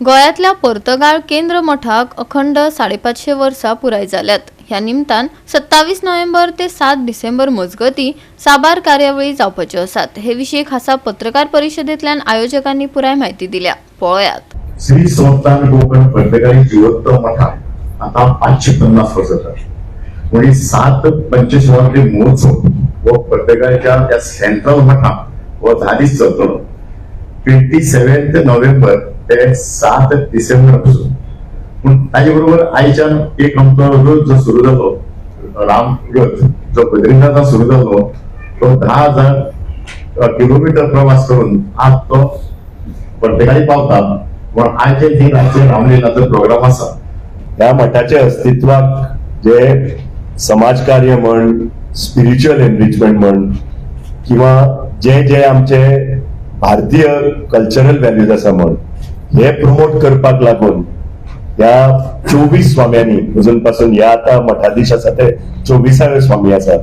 गोंयांतल्या पोर्तगाळ केंद्र मठाक अखंड 550 वर्सां पुराय जाल्यात. ह्या निमतान 27 नोव्हेंबर ते 7 डिसेंबर मजगती साबार कार्यावळी जावपाच्यो आसात. हे विशीं खासा पत्रकार परिशदेंतल्यान आयोजकांनी पुराय म्हायती दिल्या. पळयात. श्री संस्थान कोकण पर्तगाळी जिवोत्तम मठाक आता 550 वर्सां जातात. म्हणजे 745 महोत्सव व पर्तगाळच्या त्या सेंट्रल मठाक हो 10 दीस चलतलो. 27 नोव्हेंबर ते 7 डिसेंबर पासून. पूण ताजे बरोबर आयच्यान एक आमचो रथ जो सुरू जालो, राम रथ जो बद्रीनाथात सुरू जालो, तो 10,000 किलोमीटर प्रवास करून आज तो पर्तगाळी पावता. पण आयचे दिन रातचे रामलीलाचो प्रोग्राम आसा. ह्या मठाचे अस्तित्वाक जे समाजकार्य म्हण, स्पिरिच्युअल एनरिचमेंट म्हण, किंवा जे आमचे भारतीय कल्चरल व्हॅल्यूज आसा म्हण, हे प्रमोट करपाक लागून ह्या 24 स्वाम्यांनी अजून पासून ह्या आता मठाधीश आसा ते 24वे स्वामी आसा.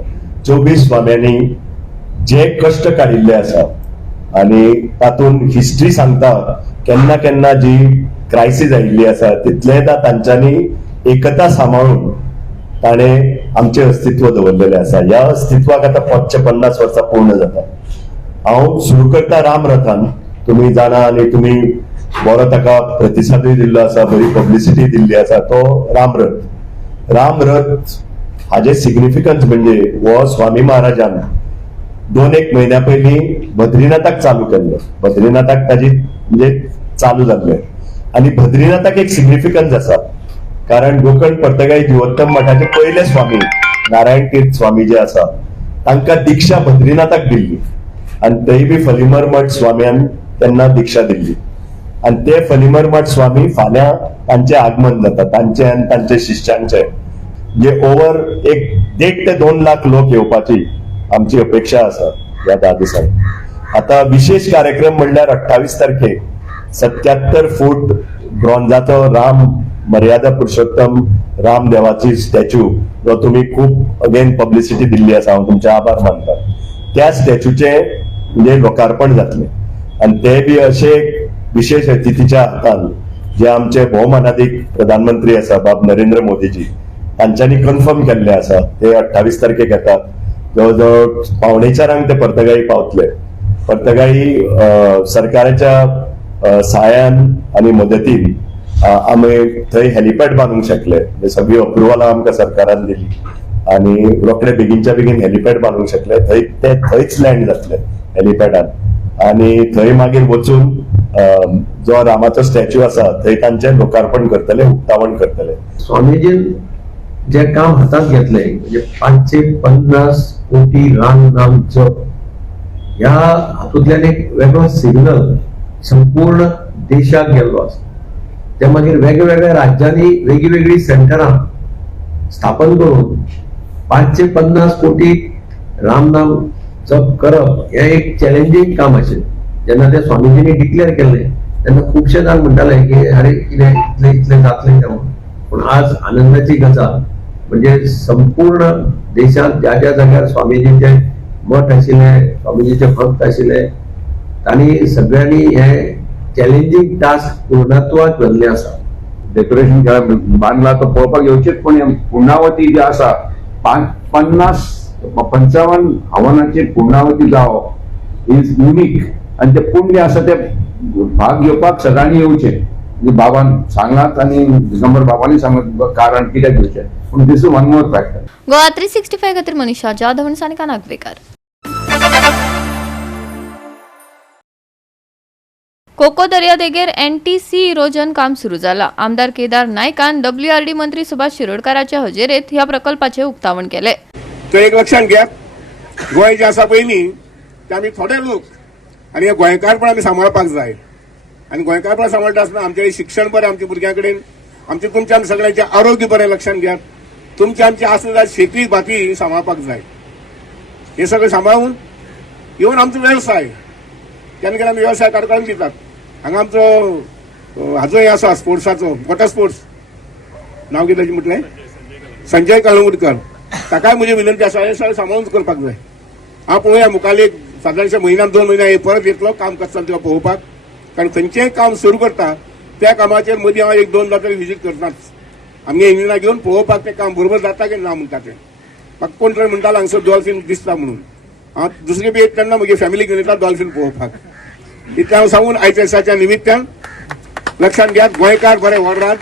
24 स्वाम्यांनी जे कष्ट काडिल्ले आसा आणि तातूंत हिस्ट्री सांगता केन्ना केन्ना जी क्रायसीस आयिल्ली आसा तितलेदा तांच्यांनी एकता सांबाळून ताणे आमचे अस्तित्व दवरलेले आसा. ह्या अस्तित्वाक आता 550 वर्सां पूर्ण जाता. हांव सुरू करता राम रथान. तुम्ही जाणा आणि तुम्ही बरो ताका प्रतिसादूय दिल्लो आसा, बरी पब्लिसिटी दिल्ली आसा. तो राम रथ हाजे सिग्निफिकन्स म्हणजे हो स्वामी महाराजान 2-1 महिन्या पयलीं बद्रीनाथाक चालू केल्लो. बद्रीनाथाक ताजी म्हणजे चालू जाल्ले. आणि बद्रीनाथाक एक सिग्निफिकन्स आसा, कारण कोकण पर्तगाळी जिवोत्तम मठाचे पयले स्वामी नारायण तीर्थ स्वामी जे आसा तांकां दिक्षा बद्रीनाथाक दिल्ली. आणि थंय बी फलिमर मठ स्वाम्यान त्यांना दीक्षा दिल्ली. आणि ते फलिमर मठ स्वामी फाल्यां तांचे आगमन जाता, तांचे आनी तांचे शिश्यांचे. म्हणजे ओव्हर 1.5 ते 2 लाख लोक येवपाची आमची अपेक्षा आसा ह्या 10 दिसांनी. आता विशेष कार्यक्रम म्हणल्यार 28 तारखेक 77 फूट ब्रॉन्झाचो राम मर्यादा पुरुषोत्तम राम देवाची स्टॅच्यू, जो तुम्ही खूप अगेन पब्लिसिटी दिल्ली आसा, हांव तुमचे आभार मानता. त्या स्टॅच्यूचे म्हणजे लोकार्पण जातले. आणि ते बी अशे विशेष अतिथीच्या हातान जे आमचे भौमानाधिक प्रधानमंत्री आसा बाब नरेंद्र मोदीजी तांच्यांनी कन्फर्म केल्ले आसा. ते 28 तारखेक येतात. जवळजवळ 3:45 ते पर्तगाळी पावतले. पर्तगाळी सरकाराच्या सहाय्यान आणि मदतीन आमी थंय हेलिपॅड बांदूंक शकले. सगळी अप्रुवलां आमकां सरकारान दिली आणि रोखडे बेगीनच्या बेगीन हेलिपॅड बांदूंक शकले. थंयच लँड जातले हेलिपॅडान. आणि थंय मागीर वचून जो रामाचो स्टॅच्यू आसा थंय तांचे लोकार्पण करतले, उक्तावण करतले. स्वामीजीन जे काम हातात घेतले म्हणजे 550 कोटी राम नाम जप, ह्या हातूंतल्यान एक वेगळो सिग्नल संपूर्ण देशाक गेल्लो आसा. ते मागीर वेगवेगळ्या राज्यांनी वेगळी सेंटरां स्थापन करून 550 कोटी राम नाम जप करप हे एक चॅलेंजिंग काम आशिल्लें. जेन्ना ते स्वामीजींनी डिक्लेअर केल्लें तेन्ना खुबशे जाण म्हणटाले की अरे कितें इतलें जातलें तें. पूण आज आनंदाची गजाल म्हणजे संपूर्ण देशांत ज्या ज्या जाग्यार स्वामीजींचे मठ आशिल्ले, स्वामीजीचे भक्त आशिल्ले, तांणी सगळ्यांनी हे चॅलेंजिंग टास्क पूर्णत्वाक व्हरले आसा. डेकोरेशन बांदला तो पळोवपाक येवचेच, पण पुर्णावती जी आसा 55 हवनाची पुर्णावती जावप इज युनिक. आणि ते पुण्य आसा ते भाग घेवपाक सगळ्यांनी येवचे. बाबान सांगलात आणि दिगंबर बाबांनी सांगलात कारण कित्याक घेवचे. पूण this is one more factor. Goa 365 खातीर मनीषा जाधव आनी सानिका नागवेकर. कोको दर्यादेगेर NTC इरोजन काम सुरू जाला. आमदार केदार नायकान WRD मंत्री सुभाष शिरोडकाराच्या हजेरेत ह्या प्रकल्पाचे उक्तावण केले. तो एक लक्षात घ्या, गोंय जे आसा पयलीं ते आमी थोडे लोक आनी हे गोंयकारपण आमी सांबाळपाक जाय. आनी गोंयकारपण सांबाळटा आसतना आमचें शिक्षण बरें आमच्या भुरग्यां कडेन, तुमच्या सगळ्यांचें आरोग्य बरें लक्षात घ्यात. तुमची आमची आसलेल्या शेती बाकी सांबाळपाक जाय. हे सगळें सांबाळून येवन आमचो वेवसाय केन्ना केन्ना आमी वेवसाय काडून दितात. हांगा आमचो हाजो हे आसा स्पोर्ट्साचो वॉटर स्पोर्ट्स, नांव कितें म्हटलें, संजय कळंगूटकर. ताकाय म्हजी विनंती आसा हे सगळें सांबाळून करपाक जाय. हांव पळोवया मुखाल्ली सादारणशे म्हयन्यान 2 म्हयने परत येतलो काम कशें चलता तें पळोवपाक. कारण खंयचेंय काम सुरू करता त्या कामाचेर मदीं हांव एक दोनदा तरी विजीट करताच. आमगे इंजिनां घेवन पळोवपाक तें काम बरोबर जाता की ना म्हणटा तें. म्हाका कोण तरी म्हणटालो हांगसर डॉल्फीन दिसता म्हणून. हांव दुसरे बी एक तेन्ना म्हगे फॅमिली घेवन येता डॉल्फीन पळोवपाक. इतलें हांव सांगून आयच्या दिसाच्या निमित्तान लक्षांत घेयात, गोंयकार बरे वाडरात,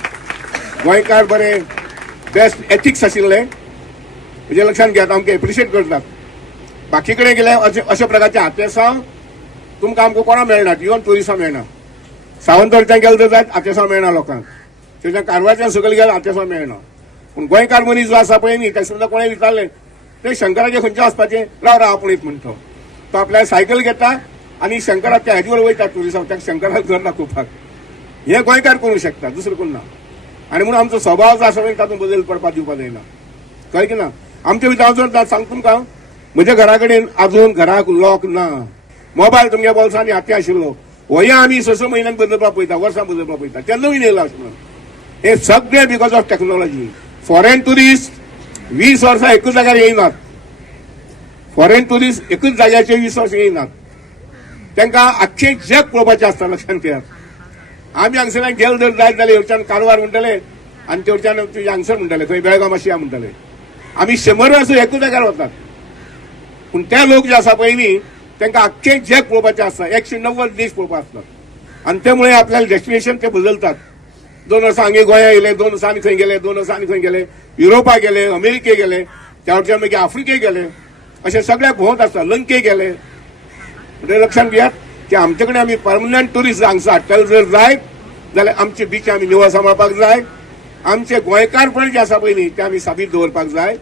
गोंयकार बरे बेस्ट एथिक्स आशिल्ले म्हणजे लक्षांत घेयात, आमकां एप्रिशिएट करतात. बाकी कडेन गेल्यार अशा प्रकारचे हातेसां तुमकां आमकां कोणा मेळनात, इवन ट्युरिस्टां मेळना. सावंतवाडीच्यान गेलो तर जायत हातेसां मेळना लोकांक, थंयच्यान कारवारच्यान सकयल गेल्यार हातेसां मेळना. पूण गोंयकार मनीस जो आसा पळय न्ही, ते सुद्दां कोणें विचारलें ते शंकराचे खंयचे वचपाचें, राव आपूण एक म्हणटा तो आपल्याक सायकल घेता आनी शंकराक त्या हेजेवर वयता ट्युरिस्टां, त्या शंकराक घर दाखोवपाक. हे गोंयकार करूंक शकता, दुसरें कोण ना. आनी म्हणून आमचो स्वभाव जो आसा पळय तातूंत बदल पडपाक दिवपाक जायना, कळ्ळें की ना. आमच्या भितर हांव जर सांगता तुमकां, म्हज्या घरा कडेन आजून घराक लॉक ना. मोबायल तुमच्या बोल्सांनी हाती आशिल्लो, होय आमी 6 म्हयन्याक बदलपाक पळयता, वर्सां बदलपाक पळयता, ते नवीन येयला आशिल्लो. हे सगळें because of technology. Foreign tourist 20 वर्सां एकूच जाग्यार येयनात. फॉरेन टुरिस्ट एकूच जाग्याचेर 20 वर्सां येयनात. तांकां आख्खें जग पळोवपाचें आसता, लक्षांत घेयात. आमी हांगसरल्यान गेले जर जायत जाल्यार हेवटेच्यान कारवार म्हणटले आनी तेवटेच्यान हांगसर म्हणटले, खंय बेळगांव मातशी म्हणटले. आमी 100 वर्सां एकूच जाग्यार वतात. पूण ते लोक जे आसा पळय न्ही, तांकां आख्खें जग पळोवपाचें आसता, 190 देश पळोवपाक आसतात. आनी ते मुळे आपल्याला डेस्टिनेशन ते बदलतात. 2 वर्सां हांगे गोंया येयले, 2 वर्सां आनी खंय गेले, 2 वर्सां आनी खंय गेले, युरोपाक गेले, अमेरिके गेले, त्या वटेच्यान मागीर आफ्रिकेक गेले, अशें सगळ्याक भोंवत आसता, लंकेक गेले. म्हणजे लक्षांत घेयात की आमचे कडेन आमी परमनंट टुरिस्ट हांगसर हाडटले जर जायत जाल्यार आमचे बीच आमी निवळ सांबाळपाक जाय. आमचे गोंयकारपण जे आसा पळय न्ही ते आमी साबीत दवरपाक जाय.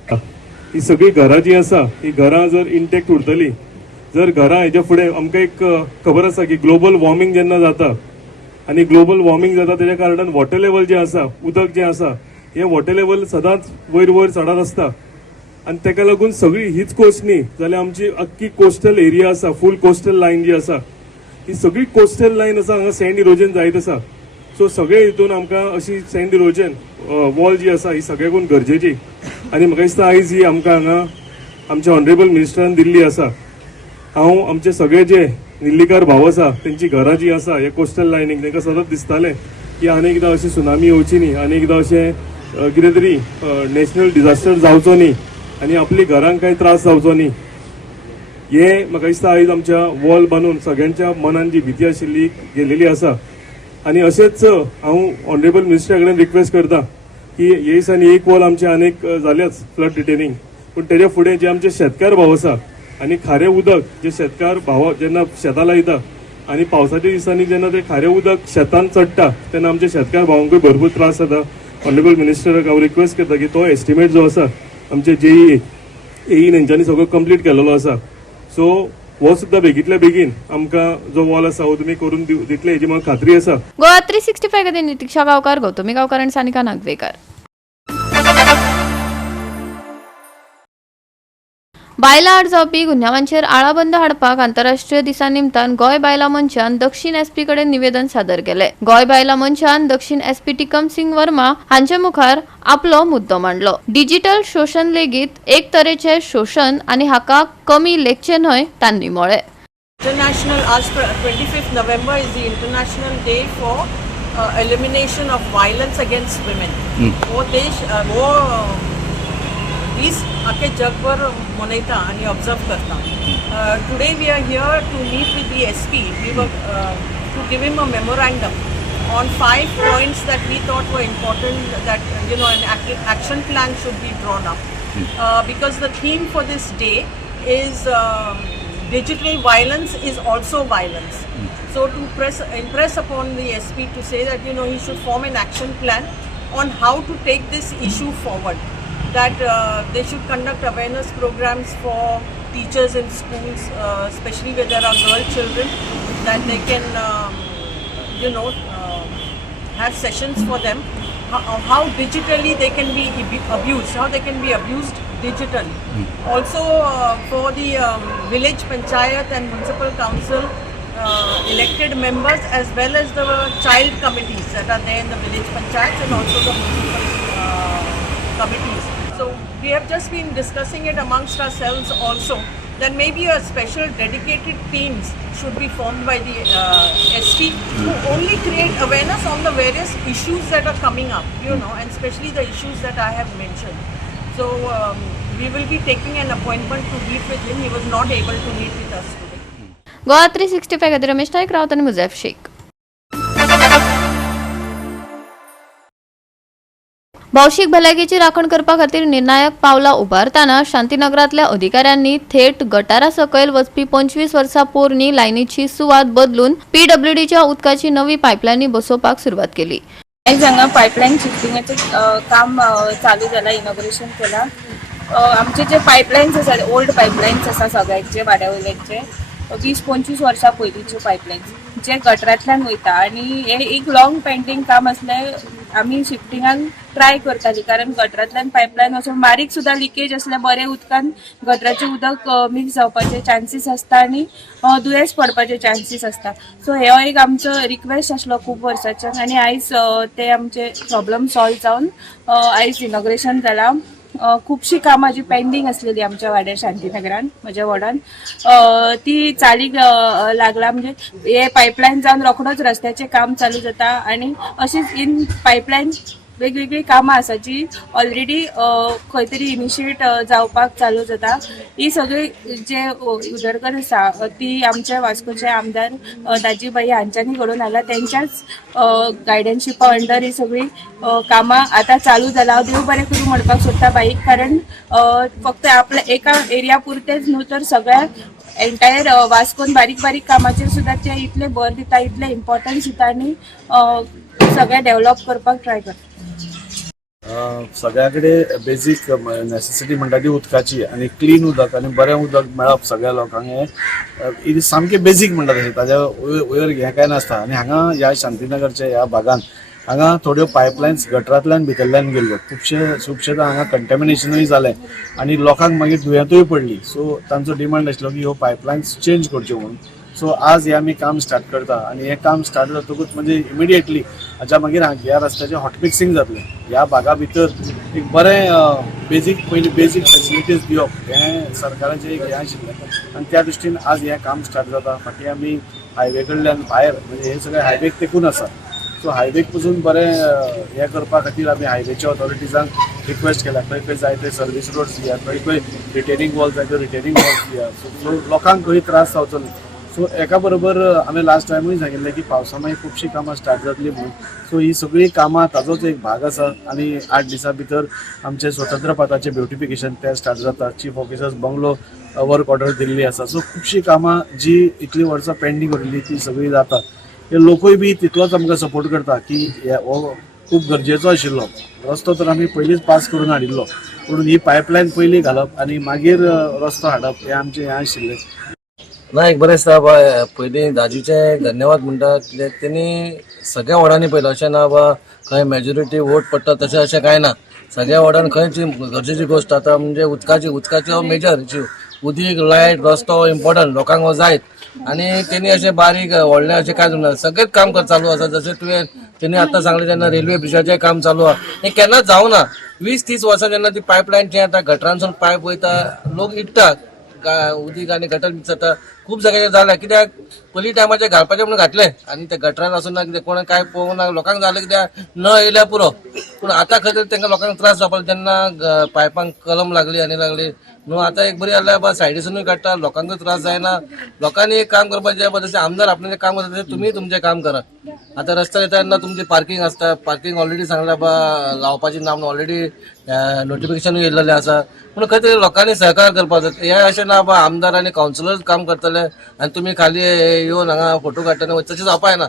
ही सगळी घरां जी आसा ही घरां जर इंटॅक्ट उरतली, जर घरां हेच्या फुडें आमकां एक खबर आसा की ग्लोबल वॉर्मिंग जेन्ना जाता आनी ग्लोबल वॉर्मिंग जाता तेज्या कारणान वॉटर लेवल जे आसा, उदक जे आसा, हे वॉटर लेवल सदांच वयर वयर चडत आसता. आनी तेका लागून सगळी हीच कोस्ट न्ही जाल्यार आमची अख्खी कोस्टल एरिया आसा, फूल कोस्टल लायन जी आसा, ही सगळी कोस्टल लायन आसा हांगा सँड इरोजन जायत आसा. सो सगळे हितून आमकां अशी सँड इरोजन वॉल जी आसा ही सगळ्याकून गरजेची. आनी म्हाका दिसता आयज ही आमकां हांगा आमच्या ऑनरेबल मिनिस्टरान दिल्ली आसा. हांव आमचे सगळे जे निल्लीकार भाव आसा तेंची घरां जी आसा हे कोस्टल लायनीक तांकां सतत दिसतालें की आनी एकदां अशी सुनामी येवची न्ही, आनी एकदां अशें कितें तरी नॅशनल डिजास्टर जावचो न्ही आनी आपली घरांक कांय त्रास जावचो न्ही. हे म्हाका दिसता आयज आमच्या वॉल बांदून सगळ्यांच्या मनान जी भीती आशिल्ली गेलेली आसा. आनी अशेंच हांव ऑनरेबल मिनिस्टरा कडेन रिक्वेस्ट करता की हे दिसांनी एक वॉल आमचे आनीक जाल्याच फ्लड डिटेनिंग, पूण तेज्या फुडें जे आमचे शेतकार भाव आसा आनी खारें उदक जे शेतकार भाव जेन्ना शेतां लायता आनी पावसाच्या दिसांनी जेन्ना ते खारें उदक शेतान चडटा तेन्ना आमच्या शेतकार भावांकूय भरपूर त्रास जाता. ऑनरेबल मिनिस्टराक हांव रिक्वेस्ट करता की तो एस्टिमेट जो आसा आमचे जेई हेंच्यांनी सगळो कंप्लीट केलेलो आसा. सो हो सुद्दां बेगींतल्या बेगीन आमकां जो वॉल आसा हो तुमी करून दितले हेजी म्हाका खात्री आसा. गोवा 365 खातीर नितीक्षा गांवकार, गौतमी गांवकार आनी सानिका नागवेकर. बायलां आड जावपी गुन्यांवांचेर आळाबंद हाडपाक आंतरराष्ट्रीय दिसा निमतान गोंय बायलां मंचान दक्षिण एसपी कडेन निवेदन सादर केलें. गोंय बायलां मंचान दक्षिण एसपी टिकम सिंग वर्मा हांचे मुखार आपलो मुद्दो मांडलो. डिजिटल शोषण लेगीत एक तरेचे शोषण आनी हाका कमी लेखचे न्हय तांणी म्हळें. International, as 25th November is the International Day for Elimination of Violence Against Women. वो देश वो दीस आखे जगभर मनयता आनी ऑब्जर्व करता. Today we are here to meet with the SP. We were to give him a memorandum on 5 points that we thought were important, that an action plan should be drawn up. Because the theme for this day is digital violence is also violence. So to impress upon the SP to say that he should form an action plan on how to take this issue forward. That they should conduct awareness programs for teachers in schools, especially where there are girl children, that they can have sessions for them, how digitally they can be abused, how they can be abused digitally. Also for the village panchayat and municipal council elected members, as well as the child committees that are there in the village panchayats and also the municipal committees. So we have just been discussing it amongst ourselves also, then maybe a special dedicated teams should be formed by the ST to only create awareness on the various issues that are coming up, and especially the issues that I have mentioned. So we will be taking an appointment to meet with him. He was not able to meet with us today. Goa 365 खातीर रमेश नायक रावत आनी मुजैफ शेख. भौशीक भलायकेची राखण करपा खातीर निर्णायक पावलां उबारतना शांतीनगरांतल्या अधिकाऱ्यांनी थेट गटारा सकयल वचपी 25 वर्सां पोरणी लायनीची सुवात बदलून PWDच्या उदकाची नवी पायपलायनी बसोवपाक सुरवात केली. आयज हांगा पायपलायन शिफ्टिंगाचें काम चालू जालां, इनॉग्रेशन केलां. आमचे जे पायपलायन्स आसा, ओल्ड पायपलायन्स आसा सगळ्यांचे वाड्यावयल्यांचे 20-25 वर्सां पयलींच्यो पायपलायन्स जे गटरांतल्यान वयता आनी हे एक लॉंग पेंडिंग काम आसलें. आमी शिफ्टिंगाक ट्राय करतालीं कारण गटरांतल्यान पायपलायन वचून बारीक सुद्दां लिकेज आसल्यार बरें उदकान गटराचें उदक मिक्स जावपाचे चान्सीस आसता आनी दुयेंस पडपाचे चान्सीस आसता. सो हो एक आमचो रिक्वेस्ट आसलो खूब वर्साच्यान आनी आयज ते आमचे प्रॉब्लम सॉल्व जावन आयज इनॉग्रेशन जालां. खुबशीं कामां जी पेंडींग आसलेली आमच्या वाड्यार शांतीनगरान म्हज्या वॉर्डान ती चालीक लागला. म्हणजे हे पायपलायन जावन रोखडोच रस्त्याचें काम चालू जाता आनी अशीच इन पायपलायन वेगवेगळी कामां आसा जी ऑलरेडी खंय तरी इनिशिएट जावपाक चालू जाता. ही सगळी जे उदरगत आसा ती आमच्या वास्कोचे आमदार दाजीबाई हांच्यांनी घडोवन हाडला. तेंच्याच गायडन्शिपा अंडर ही सगळी कामां आतां चालू जाला. हांव देव बरें करूं म्हणपाक सोदता बाईक, कारण फक्त आपल्या एका एरिया पुरतेच न्हू तर सगळ्या एंटायर वास्कोन बारीक बारीक कामाचेर सुद्दां ते इतले भर दिता, इतले इम्पॉर्टन्स दिता आनी सगळें डेव्हलप करपाक ट्राय करता. सगळ्याकडे बेजीक नेसेसिटी म्हणटा ती उदकाची आनी क्लीन उदक आनी बरें उदक मेळप सगळ्या लोकांक हे सामके बेजीक म्हणटा तशें, ताज्या वयर हें कांय नासता. आनी हांगा ह्या शांतीनगरच्या ह्या भागांत हांगा थोड्यो पायपलायन्स गटरांतल्यान भितरल्यान गेल्ल्यो, खुबशे हांगा कंटेमिनेशनूय जालें आनी लोकांक मागीर दुयेंतूय पडली. सो तांचो डिमांड आशिल्लो की ह्यो पायपलायन्स चेंज करच्यो म्हणून. सो आज हे आमी काम स्टार्ट करता आनी हें काम स्टार्ट जातकूच म्हणजे इमिडिएटली हाच्या मागीर ह्या रस्त्याचें हॉटमिक्सिंग जातलें. ह्या भागा भितर एक बरें पयलीं बेजीक फेसिलिटीज दिवप हें सरकाराचें एक हें आशिल्लें आनी त्या दृश्टीन आज हें काम स्टार्ट जाता. फाटीं आमी हायवे कडल्यान भायर म्हणजे हे सगळें हायवेक तेकून आसा. सो हायवेक पसून बरें हें करपा खातीर आमी हायवेच्या ऑथॉरिटीजांक रिक्वेस्ट केल्या खंय खंय जाय ते सर्वीस रोड्स दियात, खंय खंय रिटेनिंग वॉल्स जाय ते रिटेनिंग वॉल्स दियात. सो लोकांक खंय त्रास जावचो न्ही. सो एका बरोबर आमी लास्ट टायमूय सांगिल्लें की पावसा मागीर खुबशीं कामां स्टार्ट जातलीं म्हणून. सो ही सगळीं कामां ताजोच एक भाग आसा आनी 8 दिसां भितर आमचें स्वतंत्र पथाचें ब्युटिफिकेशन तें स्टार्ट जाता. Chief officers bungalow work order Delhi आसा. सो खुबशीं कामां जी इतलीं वर्सां पेंडींग उरली ती सगळीं जाता. हे लोकूय बी तितलोच आमकां सपोर्ट करता की हो खूब गरजेचो आशिल्लो रस्तो. तर आमी पयलींच पास करून हाडिल्लो, पूण ही पायपलायन पयलीं घालप आनी मागीर रस्तो हाडप हें आमचें हें आशिल्लें. ना एक बरें दिसता बा. पयलीं दाजूचे धन्यवाद म्हणटा कित्याक तेणी सगळ्या वार्डांनी पळयलां. अशें ना बा खंय मेजॉरिटी वोट पडटा अशें कांय ना. सगळ्या वार्डान खंयची गरजेची गोश्ट आतां म्हणजे उदकाची हो मेजर इश्यू. उदीक, लायट, रस्तो इम्पॉर्टंट लोकांक हो जायत आनी तेणी अशें बारीक व्हडलें अशें कांय ना. सगळेंच काम चालू आसा. जशें तुवें तेणी आतां सांगलें जेन्ना रेल्वे ब्रिजाचें काम चालू आहा हें केन्नाच जावं ना. 20-30 वर्सां जेन्ना ती पायपलायन जें आतां गटरांसून पायप वयता लोक इट्टा उदीक आनी गटर मिक्स जाता. खूब जाग्याचेर जालें कित्याक पयलीं टायमाचेर घालपाचें म्हणून घातलें आनी ते गटरान आसूं ना कितें कोण कांय पळोवंक ना. लोकांक जालें कित्याक नळ येयल्यार पुरो. पूण आतां खंय तरी तांकां लोकांक त्रास जावपाक जेन्ना पायपांक कलम लागली आनी लागली न्हू. आतां एक बरी जाल्यार बा सायडीसूनय काडटा, लोकांकूय त्रास जायना. लोकांनी एक काम करपाचें जशें आमदार आपणें काम करता तशें तुमी तुमचें काम करा. आतां रस्त्यार येता तेन्ना तुमची पार्किंग आसता. पार्किंग ऑलरेडी सांगल्या बा लावपाची ना म्हणून ऑलरेडी नोटिफिकेशनूय येयल्लें आसा. पूण खंय तरी लोकांनी सहकार करपाक जाय. हें अशें ना बा आमदार आनी कावन्सिलर काम करतले आनी तुमी खाली येवन हांगा फोटो काडटले तशें जावपाक ना.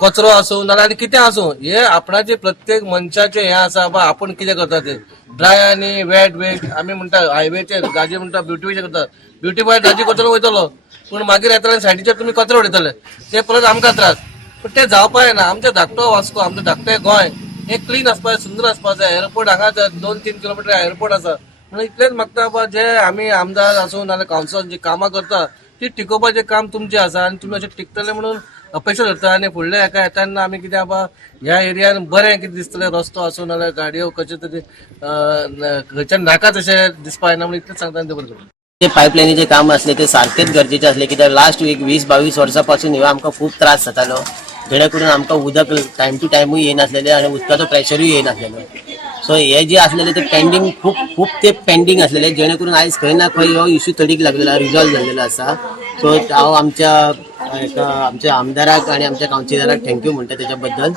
कचरो आसूं नाल्यार आनी कितें आसूं हे आपणाचें प्रत्येक मनशाचें हें आसा बा आपूण कितें करता तें. ड्राय आनी वेट वेस्ट आमी म्हणटा हायवेचेर गाडी म्हणटा ब्युटिफिकेशन करता. ब्युटिफाय गाडी कचरो वयतलो पूण मागीर येताना सायडीचेर तुमी कचरो उडयतले ते परत आमकां त्रास. पूण तें जावपाक ना. आमचें धाकटो वास्को आमचें धाकटें गोंय हें क्लीन आसपाक जाय, सुंदर आसपाक जाय. एअरपोर्ट हांगा 2-3 किलोमिटर एअरपोर्ट आसा. म्हणून इतलेंच मागता बा जे आमी आमदार आसूं नाल्यार कावन्सिलर जी कामां करता ती टिकोवपाचें काम तुमचें आसा आनी तुमी अशें टिकतले म्हणून अपेक्षा करता. आनी फुडल्या हेका येता तेन्ना आमी कितें बा ह्या एरियान बरें कितें दिसतलें रस्तो आसूं नाल्यार गाडयो कशें तरी खंयच्यान नाका तशें दिसपाक येना म्हणून इतलेंच सांगता आनी देव बरें करूं. जे पाईपलाईनीचे काम असले ते सारखेच गरजेचे असले कित्याक लास्ट एक 20-22 वर्सां ह्यो आमकां खूब त्रास जातालो, जेणे करून आमकां उदक टायम टू टायमूय येनासलेलें आनी उदकाचो प्रेशरूय येनासलेलो. सो हे जे असलेले ते पेंडींग खूब ते पेंडींग असलेले, जेणे करून आयज खंय ना खंय हो इश्यू तडीक लागलेला, रिजॉल्व झालेलो आसा. सो हांव आमच्या आमदाराक आनी आमच्या कावन्सिलराक थँक्यू म्हणटा तेच्या बद्दल.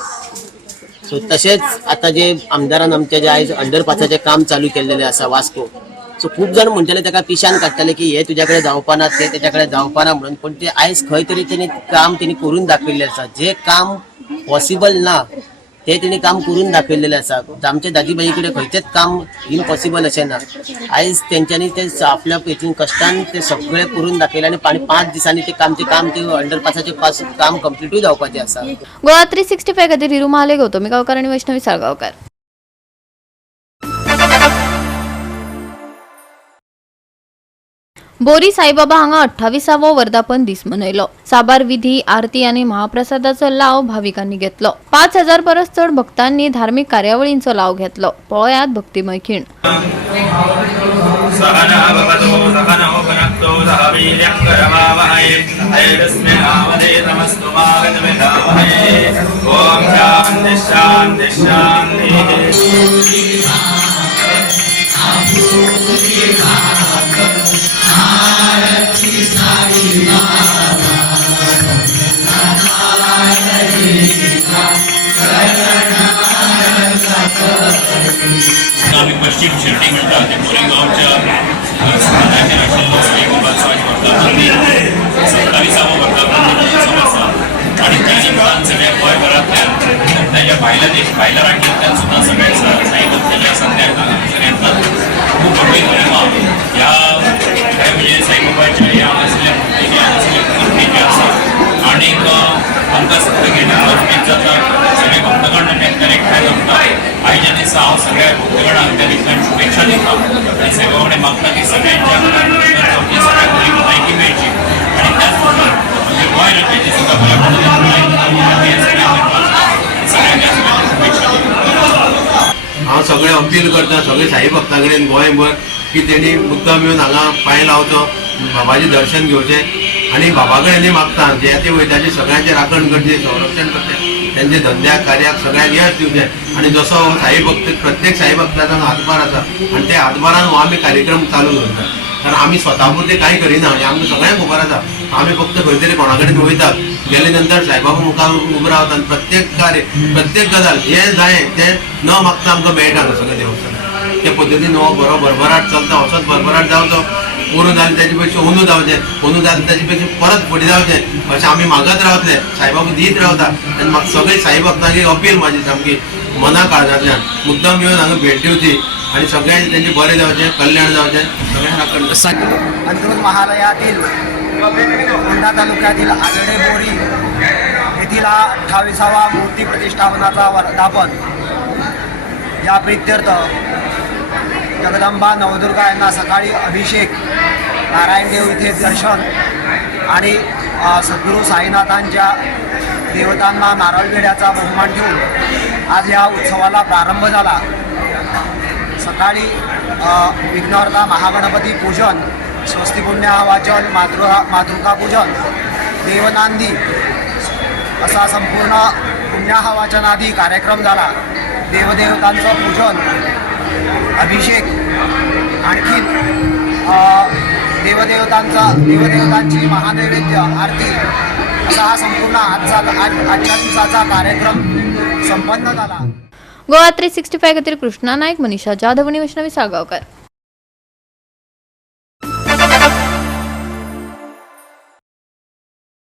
सो तशेंच आतां जे आमदारान आमचे जे आयज अंडरपासाचें काम चालू केल्लेलें आसा वास्को, सो खूब जाण म्हणटाले ताका पिशान काडटाले की हे तुज्या कडेन जावपाना, ते तेच्या कडेन जावपाना म्हणून. पण ते आयज खंय तरी तेणी करून दाखयल्लें आसा. जे काम पॉसिबल ना ते तेणी काम करून दाखयल्लेलें आसा. आमच्या दाजीबाई कडेन खंयचेंच काम इम्पॉसिबल अशें ना. आयज तेंच्यांनी ते आपल्या हेतून कश्टान ते सगळें करून दाखयलें आनी 5 दिसांनी ते अंडरपासाचें काम कंप्लीटूय जावपाचें आसा. गोवा 365 खातीर हिरू महाले, गौतमी गांवकार आनी वैष्णवी साळगांवकार. बोरी साईबाबा हांगा 28वो वर्धापन दीस मनयलो. साबार विधी, आरती आनी महाप्रसादाचो लाव भाविकांनी घेतलो. 5000 परस चड भक्तांनी धार्मीक कार्यावळींचो लाव घेतलो. पळयात भक्तिमय खीण. आम्ही पश्चिम शिर्डी म्हणटा ते कोरेगांवच्या समाजाचेर आशिल्लो साईबाबाचो आज वर्धापन 27वो वर्धापन उत्सव आसा. आनी त्या निमतान सगळ्या गोंयभरांतल्यान ताच्या भायल्या राज्यांतल्यान सुद्दां सगळे साई भक्त जे आसात ते सगळ्यांतल्यान खूब व्हडली महिमा ह्या काय म्हणजे साईबाबाच्या ह्या हांगासरल्या मुर्तीची हांगासरल्या मूर्तीची आसा. आनीक आमकां सगळें घेण्यावर उमेद जाता, सगळे भक्तगण एकठांय जमता. आयच्या दिसा हांव सगळ्या भक्तगणांक त्या दिसांनी शुभेच्छा दिता आनी सगळे कडेन मागता की सगळ्यांच्या सगळ्या बरी भलायकी मेळची आनी त्याच बरोबर म्हणजे गोंय राज्याची सुद्दां बऱ्या पद्धतीन सगळ्यांक शुभेच्छा दिता. हांव सगळे अपील करता सगळे साई भक्तां कडेन गोंयभर की तेणी मुद्दाम येवन हांगा पांय लावचो, बाबाचें दर्शन घेवचें आनी बाबा कडेन मागता जे ते वयता ते सगळ्यांचें राखण करचें, संरक्षण करचें, त्यांचे धंद्याक कार्याक सगळ्यांक यश दिवचें. आनी जसो साई भक्त प्रत्येक साई भक्ताचो हातभार आसा आनी त्या हातभारान आमी कार्यक्रम चालू दवरता. कारण आमी स्वता पुरते कांय करिना हें आमकां सगळ्यांक खबर आसा. आमी फक्त खंय तरी कोणा कडेन वयतात, गेले नंतर साईबाबा मुखार उबो रावता आनी प्रत्येक कार्य प्रत्येक गजाल हें जायें तें न मागता आमकां मेळटा हांगा सगळें देवस्थान. ते पद्दतीन हो बरो भरभराट चलता, असोच भरभराट जावचो. उणो जालें तेजे पेक्षा उणो जावचें, उणो जालें तेजे पेक्षा परत फुडें जावचें अशें आमी मागत रावतले. साईबाबा दीत रावता आनी म्हाका सगळे साई भक्तांक एक अपील म्हाजी सामकी मना काळजांतल्यान मुद्दाम येवन हांगा भेट दिवची आनी सगळ्यांक तेंचें बरें जावचें, कल्याण जावचें, सगळ्यांक राखण. अंतर्गत महालयातील औंढा तालुक्यातील आगडे बोरी येथील 28वा मूर्ती प्रतिष्ठापनाचा वर्धापन या प्रीत्यर्थ जगदंबा नवदुर्गा यांना सकाळी अभिषेक, नारायणदेव इथे दर्शन आणि सद्गुरू साईनाथांच्या देवतांना नारळ पेढ्याचा बहुमान ठेवून आज या उत्सवाला प्रारंभ झाला. सकाळी विघ्नहर्ता महागणपती पूजन, स्वस्ती पुण्य वाचन, मातृका पूजन, देवनांदी असा संपूर्ण पुण्याहा वाचनादी कार्यक्रम झाला. देवदेवतांचं पूजन, अभिषेक, आणखी देवदेवतांची महानैवेद्य आरती असा हा संपूर्ण आजच्या दिवसाचा कार्यक्रम संपन्न झाला. गोवा 365 खातीर कृष्णा नायक, मनीषा जाधव आनी वैष्णवी साळगांवकार.